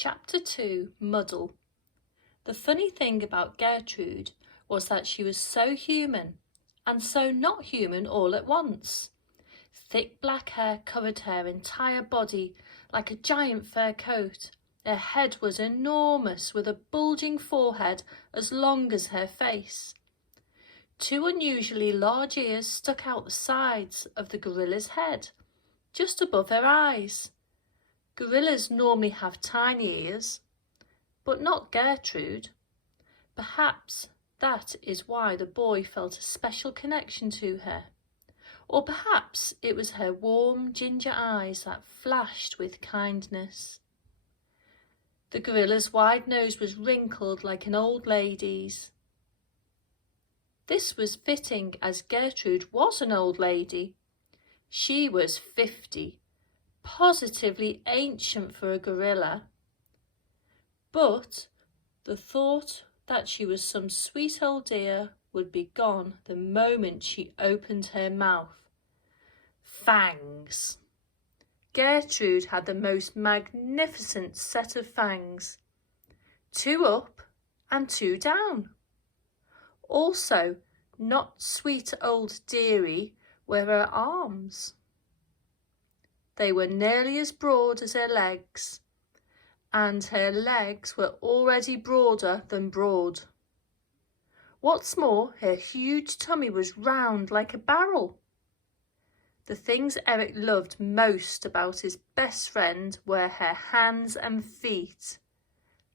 Chapter 2, Muddle. The funny thing about Gertrude was that she was so human and so not human all at once. Thick black hair covered her entire body like a giant fur coat. Her head was enormous, with a bulging forehead as long as her face. Two unusually large ears stuck out the sides of the gorilla's head, just above her eyes. Gorillas normally have tiny ears, but not Gertrude. Perhaps that is why the boy felt a special connection to her. Or perhaps it was her warm ginger eyes that flashed with kindness. The gorilla's wide nose was wrinkled like an old lady's. This was fitting, as Gertrude was an old lady. She was 50, positively ancient for a gorilla. But the thought that she was some sweet old dear would be gone the moment she opened her mouth. Fangs. Gertrude had the most magnificent set of fangs, 2 up and 2 down. Also, not sweet old dearie were her arms. They were nearly as broad as her legs, and her legs were already broader than broad. What's more, her huge tummy was round like a barrel. The things Eric loved most about his best friend were her hands and feet.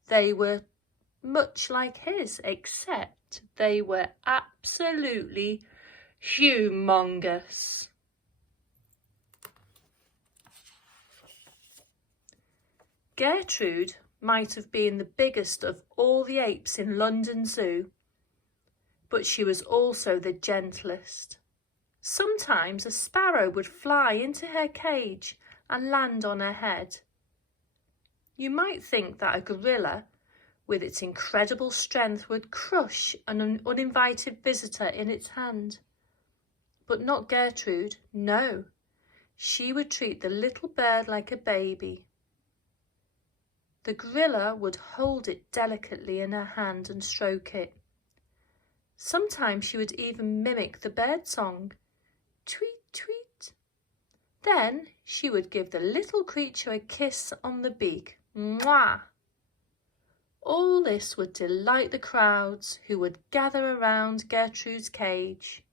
They were much like his, except they were absolutely humongous. Gertrude might have been the biggest of all the apes in London Zoo, but she was also the gentlest. Sometimes a sparrow would fly into her cage and land on her head. You might think that a gorilla, with its incredible strength, would crush an uninvited visitor in its hand. But not Gertrude, no. She would treat the little bird like a baby. The gorilla would hold it delicately in her hand and stroke it. Sometimes she would even mimic the bird song, tweet, tweet. Then she would give the little creature a kiss on the beak. Mwah! All this would delight the crowds who would gather around Gertrude's cage.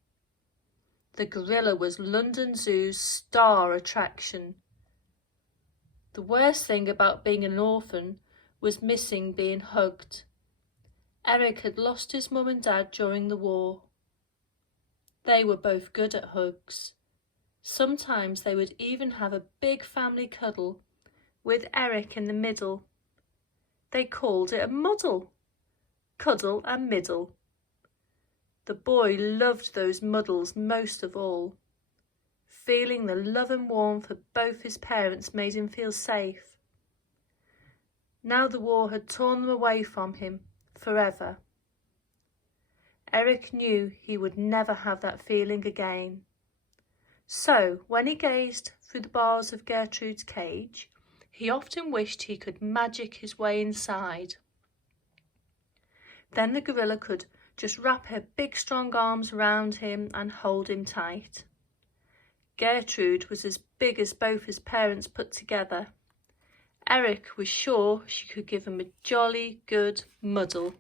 The gorilla was London Zoo's star attraction. The worst thing about being an orphan was missing being hugged. Eric had lost his mum and dad during the war. They were both good at hugs. Sometimes they would even have a big family cuddle, with Eric in the middle. They called it a muddle, cuddle and middle. The boy loved those muddles most of all. Feeling the love and warmth of both his parents made him feel safe. Now the war had torn them away from him forever. Eric knew he would never have that feeling again. So, when he gazed through the bars of Gertrude's cage, he often wished he could magic his way inside. Then the gorilla could just wrap her big strong arms around him and hold him tight. Gertrude was as big as both his parents put together. Eric was sure she could give him a jolly good muddle.